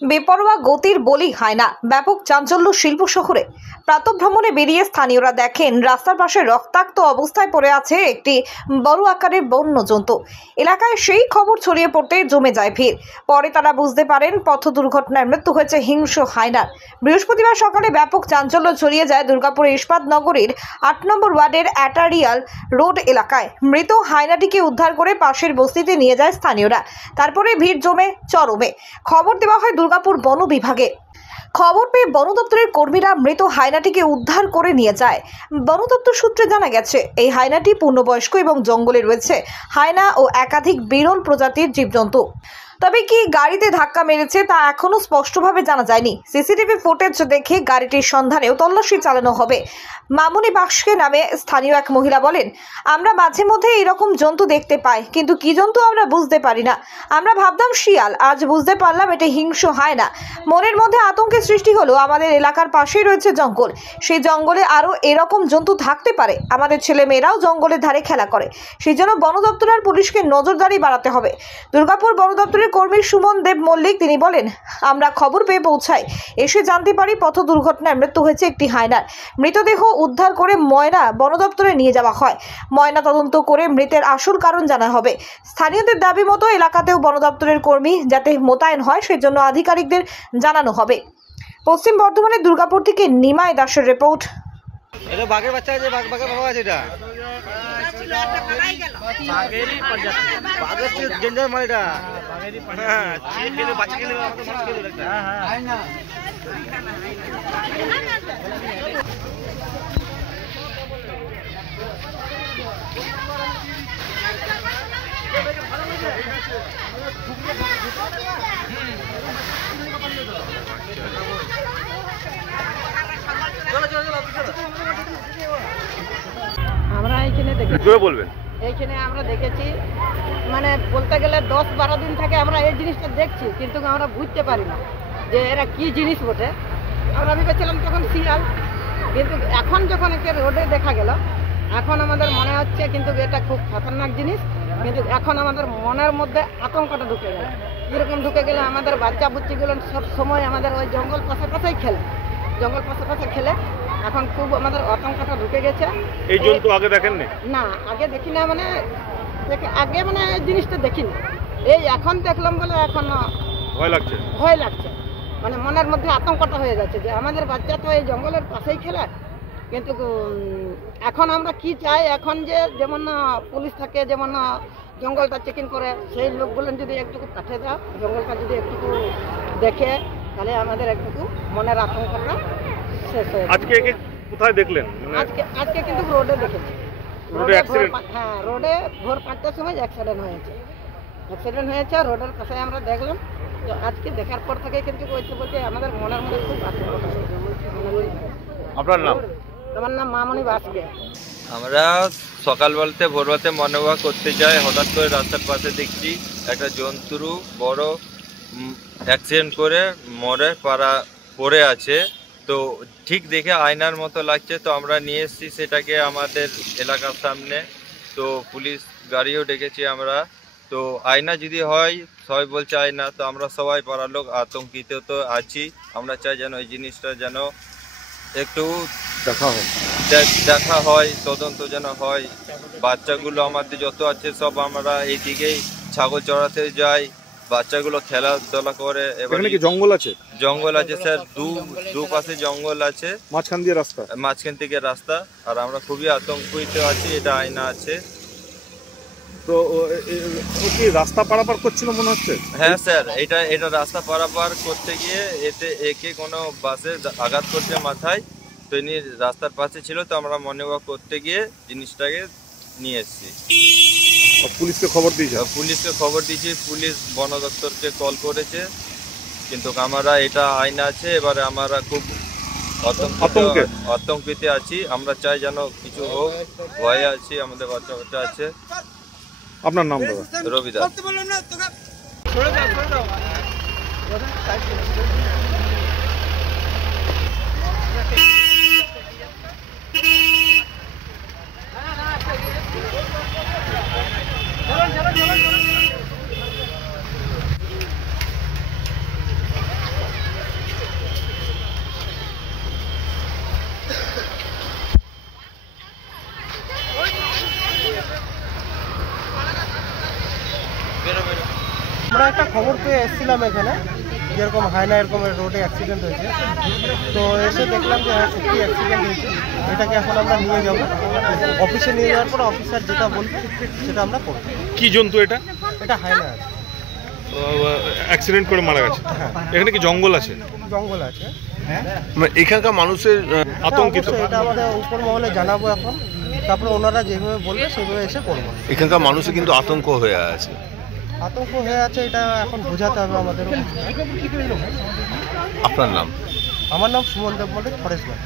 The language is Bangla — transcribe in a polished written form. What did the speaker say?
বেপরোয়া গতির বলি হয় না, ব্যাপক চাঞ্চল্য শিল্প শহরে। প্রাতঃভ্রমণে বেরিয়ে স্থানীয়রা দেখেন রাস্তার পাশে রক্তাক্ত অবস্থায় পড়ে আছে একটি বড় আকারের বন্য জন্তু। এলাকায় সেই খবর ছড়িয়ে পড়তে জমে যায় ভিড়। পরে তারা বুঝতে পারেন পথ দুর্ঘটনায় মৃত্যু হয়েছে হিংস্র হায়নার। বৃহস্পতিবার সকালে ব্যাপক চাঞ্চল্য ছড়িয়ে যায় দুর্গাপুর ইস্পাত নগরীর ৮ নম্বর ওয়ার্ডের অ্যাটারিয়াল রোড এলাকায়। মৃত হায়নাটিকে উদ্ধার করে পাশের বস্তিতে নিয়ে যায় স্থানীয়রা। তারপরে ভিড় জমে চরমে। খবর দেওয়া হয় দুর্গাপুর বন বিভাগে। খবর পেয়ে বন দপ্তরের কর্মীরা মৃত হায়নাটিকে উদ্ধার করে নিয়ে যায়। বন দপ্তর সূত্রে জানা গেছে, এই হায়নাটি পূর্ণবয়স্ক এবং জঙ্গলে রয়েছে হায়না ও একাধিক বিরল প্রজাতির জীবজন্তু। তবে কি গাড়িতে ধাক্কা মেরেছে তা এখনো স্পষ্টভাবে জানা যায়নি। সিসিটিভি ফুটেজ দেখে গাড়িটির সন্ধানেও তল্লাশি চালানো হবে। মামুনি বাক্সকে নামে স্থানীয় এক মহিলা বলেন, আমরা মাঝে মধ্যে এরকম জন্তু দেখতে পাই, কিন্তু কি জন্তু আমরা বুঝতে পারি না। আমরা ভাবতাম শিয়াল, আজ বুঝতে পারলাম এটা হিংস্র হায়না। মনের মধ্যে আতঙ্কের সৃষ্টি হলো। আমাদের এলাকার পাশেই রয়েছে জঙ্গল, সেই জঙ্গলে আরও এরকম জন্তু থাকতে পারে। আমাদের ছেলে মেয়েরাও জঙ্গলের ধারে খেলা করে, সেই জন্য বন দপ্তর আর পুলিশকে নজরদারি বাড়াতে হবে। দুর্গাপুর বন দপ্তরের কর্মী সুমন দেব মল্লিক তিনি বলেন, আমরা খবর পেয়ে পৌঁছাই, এসে জানতে পারি পথ দুর্ঘটনায় মৃত্যু হয়েছে একটি হায়নার। মৃতদেহ উদ্ধার করে ময়না বন দপ্তরে নিয়ে যাওয়া হয়। ময়না তদন্ত করে মৃতের আসল কারণ জানা হবে। স্থানীয়দের দাবি মতো এলাকাতেও বন দপ্তরের কর্মী যাতে মোতায়েন হয় সেজন্য আধিকারিকদের জানানো হবে। পশ্চিম বর্ধমানের দুর্গাপুর থেকে নিমাই দাসের রিপোর্ট। এটা বাঘের বাচ্চা আছে, বাঘের বাবা আছে। এটা বাঘের ডেঞ্জার মাল এটা। হ্যাঁ, বাচ্চা খেলে আমরা এইখানে দেখেছি, বলবেন এইখানে আমরা দেখেছি, মানে বলতে গেলে 10-12 দিন থেকে আমরা এই জিনিসটা দেখছি, কিন্তু আমরা বুঝতে পারি না যে এরা কি জিনিস বটে। আমরা ভেবেছিলাম তখন শিয়াল, কিন্তু এখন যখন একে রোডে দেখা গেল, এখন আমাদের মনে হচ্ছে কিন্তু এটা খুব খতরনাক জিনিস। কিন্তু এখন আমাদের মনের মধ্যে আতঙ্কটা ঢুকে গেল। কীরকম ঢুকে গেলে, আমাদের বাচ্চা বুচ্চিগুলো সব সময় আমাদের ওই জঙ্গল পাশাপাশি খেলে, জঙ্গল পাশাপাশি খেলে। এখন খুব আমাদের আতঙ্কটা ঢুকে গেছে। এই জন্তু আগে দেখেননি? না, আগে দেখি না, মানে আগে মানে এই জিনিসটা দেখিনি। এই এখন দেখলাম বলে এখন ভয় লাগছে, ভয় লাগছে। মানে মনের মধ্যে আতঙ্কটা হয়ে যাচ্ছে যে আমাদের বাচ্চা তো এই জঙ্গলের পাশেই খেলে। কিন্তু এখন আমরা কি চাই, এখন যে যেমন পুলিশ থাকে, যেমন জঙ্গলটা চেকিং করে, সেই লোকগুলো যদি একটুকু পাঠিয়ে দাও, জঙ্গলটা যদি একটুকু দেখে, তাহলে আমাদের একটুকু মনের আতঙ্কটা শেষ হয়ে যাবে। আজকে একে কোথায় দেখলেন? আজকে কিন্তু রোডে দেখেছি। হ্যাঁ, রোডে ভোর 5টার সময় অ্যাক্সিডেন্ট হয়েছে। রোডের পাশে আমরা দেখলাম। তো আজকে দেখার পর থেকে কিন্তু বলতে আমাদের মনের মধ্যে খুব আতঙ্ক। আপনার নাম? আমার নাম মামুনি বাক্সকে। আমরা সকালবেলাতে ভোরবেলাতে মর্নিং ওয়াক করতে যাই, হঠাৎ করে রাস্তার পাশে দেখছি একটা জন্তু বড় অ্যাক্সিডেন্ট করে মরে পড়ে আছে। তো ঠিক দেখে আয়নার মতো লাগছে, তো আমরা নিয়ে এসেছি সেটাকে আমাদের এলাকার সামনে। তো পুলিশ গাড়িও ডেকেছি আমরা। তো আয়না যদি হয়, সবাই বলছে আয়না, তো আমরা সবাই পাড়ার লোক আতঙ্কিত তো আছি। আমরা চাই যেন এই জিনিসটা যেন একটু দেখা হয়, তদন্ত যেন হয়। বাচ্চাগুলো আমাদের যত আছে সব আমরা এইদিকেই ছাগল চড়াতে যাই, বাচ্চাগুলো খেলাধুলা করে। এখানে কি জঙ্গল আছে? জঙ্গল আছে স্যার, দু পাশে জঙ্গল আছে, মাঝখান থেকে রাস্তা। আর আমরা খুবই আতঙ্কিত আছি, এটা আয়না আছে। তো ও কি রাস্তা পারাপার করছিল মনে হচ্ছে? হ্যাঁ স্যার, এটা রাস্তা পারাপার করতে গিয়ে একে কোনো বাসে আঘাত করছে মাথায়। তো ইনি রাস্তার পাশে ছিল, তো আমরা মর্নিং ওয়াক করতে গিয়ে জিনিসটাকে নিয়ে এসেছি। পুলিশকে খবর দিয়েছি, পুলিশ বন দপ্তরকে কল করেছে। কিন্তু আমরা এটা আইনা আছে, এবারে আমরা খুব আতঙ্কিত আছি। আমরা চাই যেন কিছু হোক, ভয়ে আছি, আমাদের বাচ্চা আছে। আপনার নাম? রবি দাস। আমরা একটা খবর পেয়ে এসেছিলাম এখানে, যেরকম হায়না এরকম রোডে অ্যাক্সিডেন্ট হয়েছে। তো এসে দেখলাম যে হ্যাঁ সত্যি অ্যাক্সিডেন্ট হয়েছে। এটাকে এখন আমরা নিয়ে যাব, অফিসে নিয়ে যাওয়ার পর অফিসার যেটা বলবে সেটা আমরা করব। কি জন্তু এটা? এটা হায়না আছে। অ্যাক্সিডেন্ট করে মারা গেছে। হ্যাঁ, এখানে কি জঙ্গল আছে? জঙ্গল আছে। মানে এখানকার মানুষের আতঙ্কিত? হ্যাঁ, অবশ্যই এটা আমাদের উপর মহলে জানাবো এখন, তারপরে ওনারা যেভাবে বলবে সেভাবে এসে করবো। এখানকার মানুষের কিন্তু আতঙ্ক হয়ে আছে। আতঙ্ক হয়ে আছে, এটা এখন বোঝাতে হবে আমাদেরও। আপনার নাম? আমার নাম সুমন দেব মল্লিক, ফরেস্ট গার্ড।